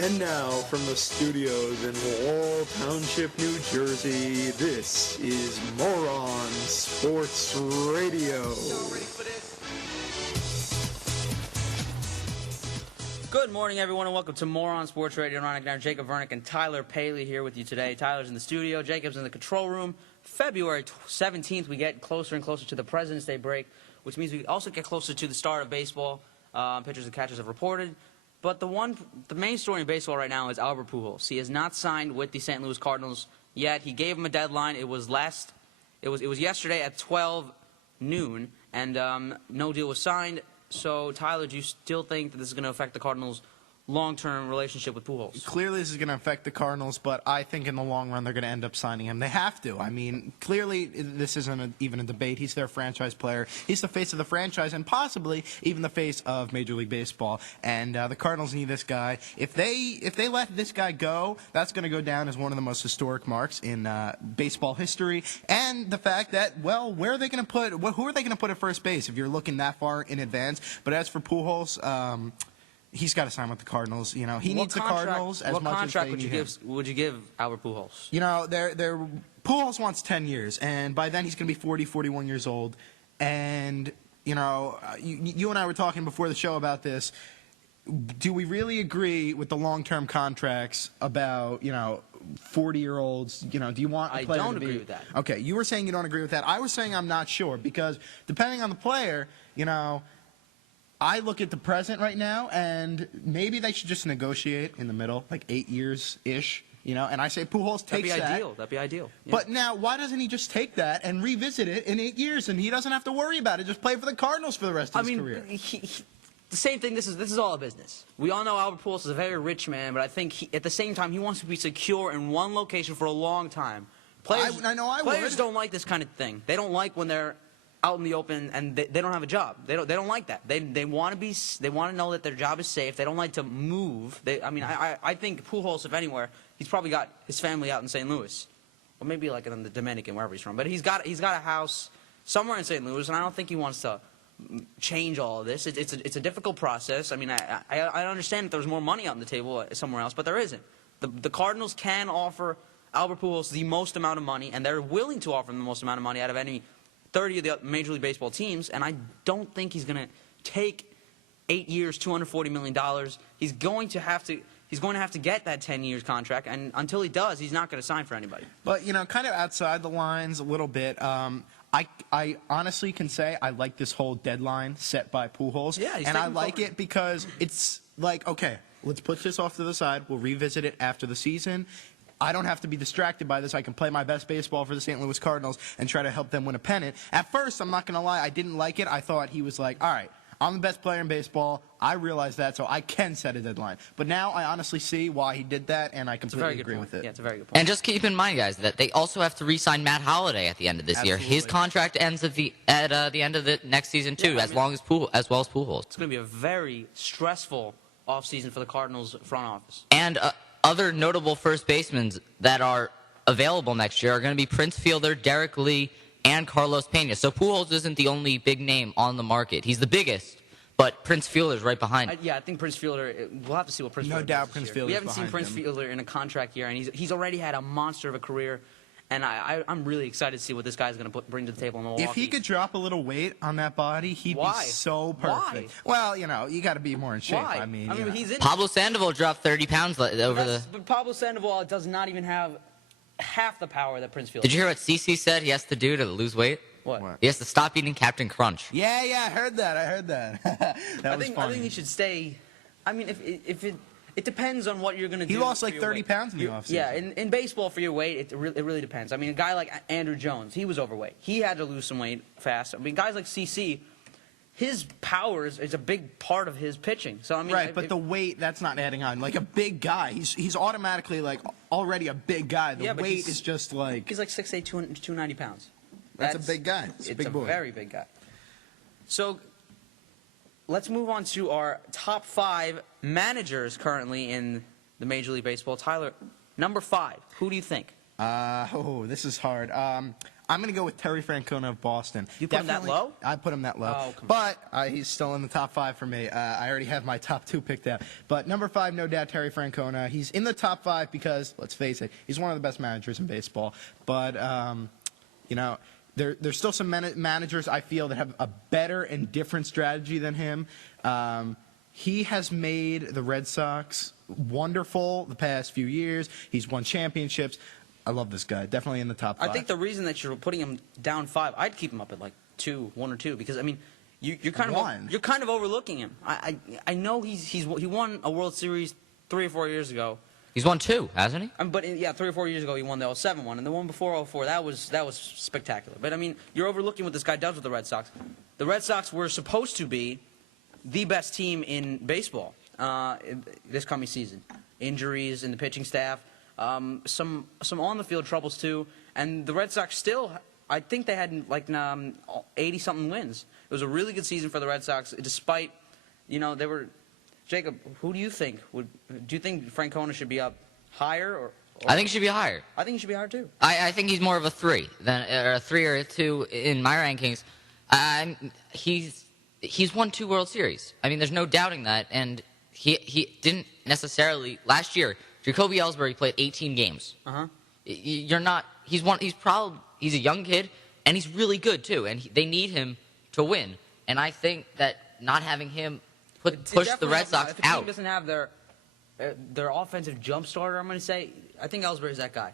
And now, from the studios in Wall Township, New Jersey, this is Moron Sports Radio. Good morning, everyone, and welcome to Moron Sports Radio. Ron McNair, Jacob Vernick, and Tyler Paley here with you today. Tyler's in the studio, Jacob's in the control room. February 17th, we get closer and closer to the President's Day break, which means we also get closer to the start of baseball. Pitchers and catchers have reported. But the main story in baseball right now is Albert Pujols. He has not signed with the St. Louis Cardinals yet. He gave him a deadline. It was yesterday at 12 noon, and no deal was signed. So, Tyler, do you still think that this is going to affect the Cardinals' long-term relationship with Pujols? Clearly this is going to affect the Cardinals, but I think in the long run they're going to end up signing him. They have to. I mean, clearly this isn't even a debate. He's their franchise player. He's the face of the franchise and possibly even the face of Major League Baseball. And the Cardinals need this guy. If they let this guy go, that's going to go down as one of the most historic marks in baseball history. And the fact that, well, who are they going to put at first base if you're looking that far in advance? But as for Pujols, he's got to sign with the Cardinals. You know, he needs the Cardinals as much as they need him. What contract would you give Albert Pujols? You know, Pujols wants 10 years, and by then he's going to be 40, 41 years old. And, you know, you and I were talking before the show about this. Do we really agree with the long-term contracts about, you know, 40-year-olds? You know, do you want a player to be... I don't agree with that. Okay, you were saying you don't agree with that. I was saying I'm not sure, because depending on the player, you know... I look at the present right now, and maybe they should just negotiate in the middle, like 8 years-ish, you know, and I say Pujols takes that. That'd be ideal. Yeah. But now, why doesn't he just take that and revisit it in 8 years, and he doesn't have to worry about it, just play for the Cardinals for the rest of his career? The same thing, this is all a business. We all know Albert Pujols is a very rich man, but I think at the same time, he wants to be secure in one location for a long time. Players don't like this kind of thing. They don't like when they're out in the open and they don't have a job. They don't like that. They want to know that their job is safe. They don't like to move. I think Pujols, if anywhere, he's probably got his family out in St. Louis, or maybe like in the Dominican, wherever he's from. But he's got a house somewhere in St. Louis, and I don't think he wants to change all of this. It's a difficult process. I mean, I understand if there was more money out on the table somewhere else, but there isn't. The Cardinals can offer Albert Pujols the most amount of money, and they're willing to offer him the most amount of money out of any 30 of the Major League Baseball teams, and I don't think he's going to take 8 years, $240 million. He's going to have to get that 10 years contract, and until he does, he's not going to sign for anybody. But, you know, kind of outside the lines a little bit, I honestly can say I like this whole deadline set by Pujols. Yeah, and I like it because it's like, okay, let's put this off to the side. We'll revisit it after the season. I don't have to be distracted by this. I can play my best baseball for the St. Louis Cardinals and try to help them win a pennant. At first, I'm not going to lie, I didn't like it. I thought he was like, all right, I'm the best player in baseball. I realize that, so I can set a deadline. But now I honestly see why he did that, and I completely agree with it. Yeah, it's a very good point. And just keep in mind, guys, that they also have to re-sign Matt Holliday at the end of this year. His contract ends at the end of the next season, too, as well as Pujols. It's going to be a very stressful offseason for the Cardinals front office. And other notable first basemen that are available next year are going to be Prince Fielder, Derek Lee, and Carlos Pena. So Pujols isn't the only big name on the market. He's the biggest, but Prince Fielder's right behind him. I think Prince Fielder, we'll have to see what Prince Fielder does. No doubt Prince Fielder. We haven't seen Prince Fielder in a contract year, and he's already had a monster of a career. And I'm really excited to see what this guy's going to bring to the table in Milwaukee. If he could drop a little weight on that body, he'd be so perfect. Why? Well, you know, you got to be more in shape. Why? I mean he's in. Pablo Sandoval dropped 30 pounds But Pablo Sandoval does not even have half the power that Prince Fielder. Did you hear what CeCe said he has to do to lose weight? What? He has to stop eating Captain Crunch. Yeah, I heard that. That was funny. I think he should stay. I mean, if it depends on what you're going to do. He lost like 30 pounds in the offseason. Yeah, in baseball for your weight, it really depends. I mean, a guy like Andrew Jones, he was overweight. He had to lose some weight fast. I mean, guys like CC, his power is a big part of his pitching. So I mean, right, but the weight, that's not adding on. Like a big guy, he's automatically like already a big guy. The weight is just like he's like 6'8", 290 pounds. That's a big guy. It's a big boy. Very big guy. So let's move on to our top 5 managers currently in the Major League Baseball. Tyler, number 5, who do you think? This is hard. I'm going to go with Terry Francona of Boston. You put him that low? I put him that low. Oh, but he's still in the top 5 for me. I already have my top 2 picked out. But number 5, no doubt, Terry Francona. He's in the top 5 because, let's face it, he's one of the best managers in baseball. But, you know, there's still some managers I feel that have a better and different strategy than him. He has made the Red Sox wonderful the past few years. He's won championships. I love this guy. Definitely in the top 5. I think the reason that you're putting him down 5, I'd keep him up at like 1 or 2, because I mean, you're kind of overlooking him. I know he won a World Series 3 or 4 years ago. He's won 2, hasn't he? But yeah, 3 or 4 years ago he won the 07 one, and the one before 04 that was spectacular. But I mean, you're overlooking what this guy does with the Red Sox. The Red Sox were supposed to be the best team in baseball this coming season. Injuries in the pitching staff, some on the field troubles too, and the Red Sox still, I think they had like 80-something wins. It was a really good season for the Red Sox, despite, you know, they were. Jacob, who do you think do you think Francona should be up higher or I think he should be higher. I think he should be higher too. I think he's more of a 3 or a 3 or a 2 in my rankings. He's won 2 World Series. I mean, there's no doubting that, and he didn't necessarily last year. Jacoby Ellsbury played 18 games. He's a young kid, and he's really good too, and they need him to win. And I think that not having him push the Red Sox out. If a team out. doesn't have their offensive jump starter, I'm going to say, I think Ellsbury's that guy.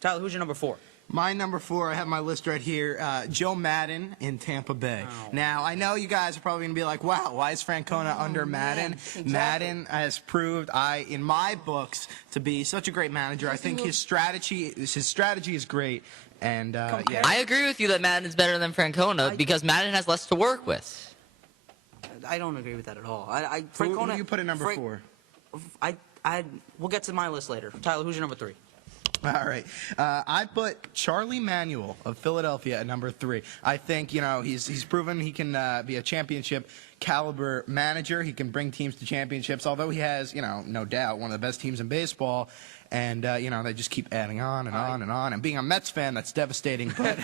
Tyler, who's your number 4? My number 4, I have my list right here, Joe Maddon in Tampa Bay. Oh. Now, I know you guys are probably going to be like, wow, why is Francona under Maddon? Exactly. Maddon has proved, in my books, to be such a great manager. I think his strategy is great. And yeah. I agree with you that Maddon is better than Francona because Maddon has less to work with. I don't agree with that at all. Who do you put at number 4? We'll get to my list later. Tyler, who's your number 3? All right. I put Charlie Manuel of Philadelphia at number 3. I think, you know, he's proven he can be a championship caliber manager. He can bring teams to championships, although he has, you know, no doubt, one of the best teams in baseball. And, you know, they just keep adding on and on and on. And being a Mets fan, that's devastating. But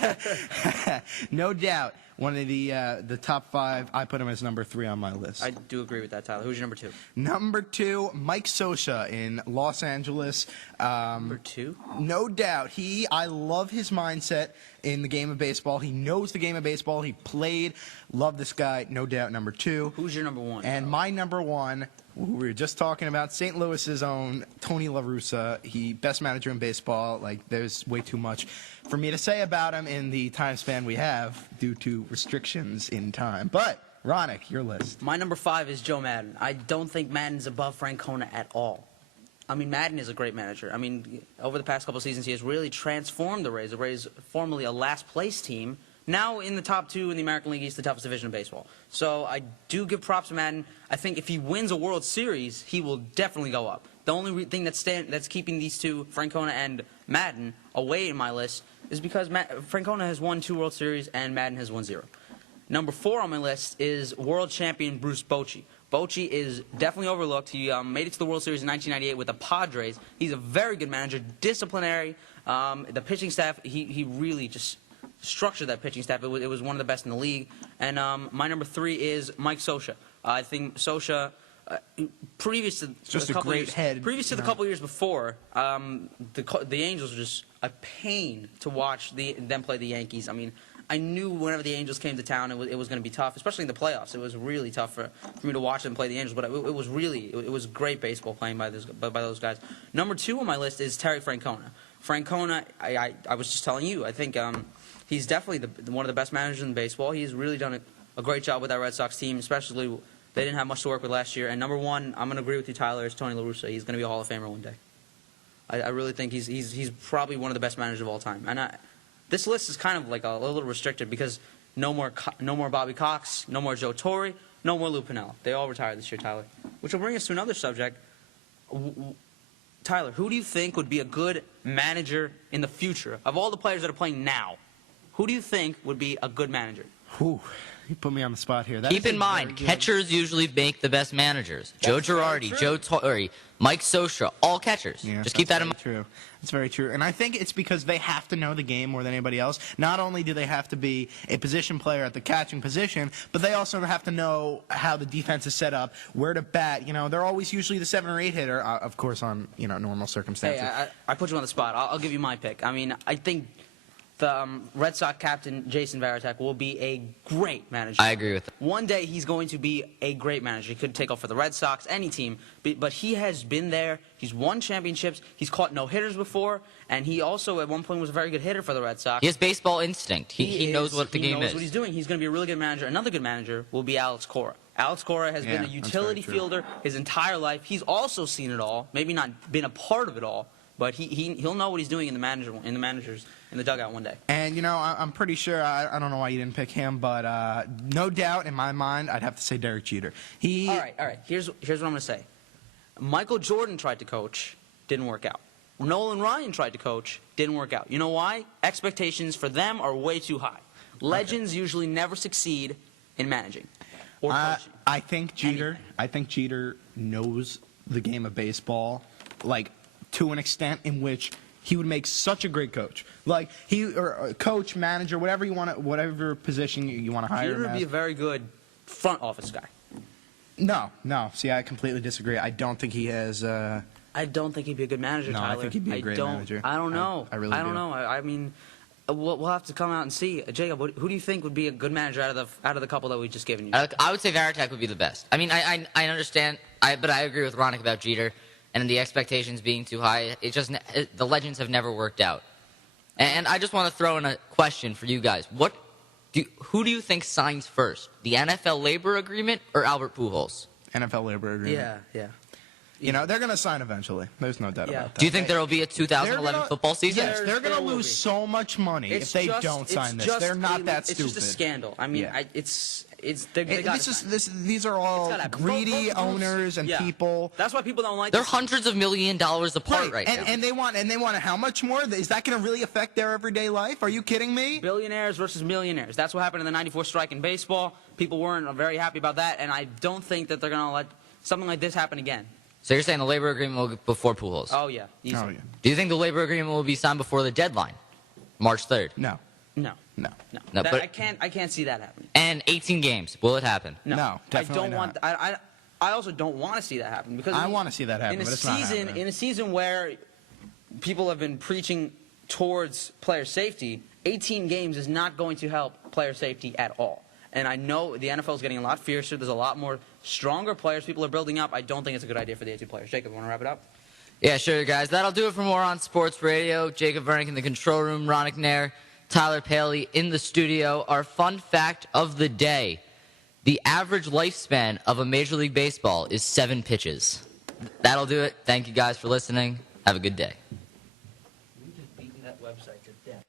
no doubt, one of the top 5, I put him as number 3 on my list. I do agree with that, Tyler. Who's your number 2? Number 2, Mike Scioscia in Los Angeles. Number 2? No doubt. I love his mindset in the game of baseball. He knows the game of baseball. He played. Love this guy. No doubt. Number 2. Who's your number 1? And my number 1, who we were just talking about, St. Louis's own Tony La Russa. He best manager in baseball. Like, there's way too much for me to say about him in the time span we have due to restrictions in time. But Ronick, your list. My number 5 is Joe Maddon. I don't think Maddon's above Francona at all. I mean, Maddon is a great manager. I mean, over the past couple of seasons, he has really transformed the Rays. The Rays, formerly a last-place team, now in the top 2 in the American League East, the toughest division of baseball. So I do give props to Maddon. I think if he wins a World Series, he will definitely go up. The only thing that's keeping these two, Francona and Maddon, away in my list is because Francona has won 2 World Series and Maddon has won 0. Number 4 on my list is world champion Bruce Bochy. Bochy is definitely overlooked. He made it to the World Series in 1998 with the Padres. He's a very good manager, disciplinary. The pitching staff, he really just structured that pitching staff. It was one of the best in the league. And my number 3 is Mike Scioscia. I think Scioscia, previous to just a great head. Previous to the couple years before, the Angels were just a pain to watch them play the Yankees. I mean, I knew whenever the Angels came to town, it was going to be tough, especially in the playoffs. It was really tough for me to watch them play the Angels, but it was great baseball playing by those guys. Number 2 on my list is Terry Francona. Francona, I was just telling you, I think he's definitely one of the best managers in baseball. He's really done a great job with that Red Sox team, especially they didn't have much to work with last year. And number 1, I'm going to agree with you, Tyler, is Tony La Russa. He's going to be a Hall of Famer one day. I really think he's probably one of the best managers of all time. And this list is kind of like a little restricted because no more Bobby Cox, no more Joe Torre, no more Lou Piniella. They all retired this year, Tyler. Which will bring us to another subject. Tyler, who do you think would be a good manager in the future? Of all the players that are playing now, who do you think would be a good manager? Whew. You put me on the spot here. Keep in mind, catchers usually make the best managers. Joe Girardi, Joe Torre, Mike Scioscia, all catchers. Yeah, just keep that in mind. True. That's very true. And I think it's because they have to know the game more than anybody else. Not only do they have to be a position player at the catching position, but they also have to know how the defense is set up, where to bat. You know, they're always usually the 7 or 8 hitter, of course, on normal circumstances. Hey, I put you on the spot. I'll give you my pick. I mean, I think the Red Sox captain, Jason Varitek, will be a great manager. I agree with that. One day he's going to be a great manager. He could take off for the Red Sox, any team, but he has been there. He's won championships. He's caught no-hitters before, and he also, at one point, was a very good hitter for the Red Sox. He has baseball instinct. He knows what the game is. He knows what he's doing. He's going to be a really good manager. Another good manager will be Alex Cora. Alex Cora has been a utility fielder his entire life. He's also seen it all, maybe not been a part of it all, but he'll know what he's doing in the dugout one day. And I'm pretty sure I don't know why you didn't pick him, but no doubt in my mind I'd have to say Derek Jeter. All right. Here's what I'm going to say. Michael Jordan tried to coach, didn't work out. Nolan Ryan tried to coach, didn't work out. You know why? Expectations for them are way too high. Legends usually never succeed in managing or coaching. I think Jeter knows the game of baseball, like, to an extent in which he would make such a great coach. Like, coach, manager, whatever position you want to hire him as. Jeter would be a very good front office guy. No. See, I completely disagree. I don't think he has. I don't think he'd be a good manager, Tyler. I think he'd be a great manager. I don't know. I really don't know. I mean, we'll have to come out and see. Jacob, who do you think would be a good manager out of the couple that we've just given you? I would say Varitek would be the best. I mean, I understand, but I agree with Ronick about Jeter and the expectations being too high. The legends have never worked out. And I just want to throw in a question for you guys. Who do you think signs first, the NFL labor agreement or Albert Pujols? NFL labor agreement. Yeah. They're going to sign eventually. There's no doubt about that. Do you think there will be a 2011 football season? Yes, they're going to lose so much money if they don't sign this. They're not that stupid. It's just a scandal. I mean, these are all greedy owners and people. That's why people don't like. They're hundreds of $1 million apart right now. And they want how much more? Is that going to really affect their everyday life? Are you kidding me? Billionaires versus millionaires. That's what happened in the '94 strike in baseball. People weren't very happy about that, and I don't think that they're going to let something like this happen again. So you're saying the labor agreement will be before Pujols? Oh, yeah. Easy. Oh, yeah. Do you think the labor agreement will be signed before the deadline, March 3rd? No. But I can't see that happening. And 18 games. Will it happen? No, definitely not. I also don't want to see that happen because I want to see that happen, but it's not happening. In a season where people have been preaching towards player safety, 18 games is not going to help player safety at all. And I know the NFL is getting a lot fiercer. There's a lot more stronger players people are building up. I don't think it's a good idea for the 18 players. Jacob, want to wrap it up? Yeah, sure, guys. That'll do it for Moron Sports Radio. Jacob Vernick in the control room, Ronick Nair, Tyler Paley in the studio. Our fun fact of the day: the average lifespan of a Major League Baseball is 7 pitches. That'll do it. Thank you guys for listening. Have a good day. We just beaten that website to death.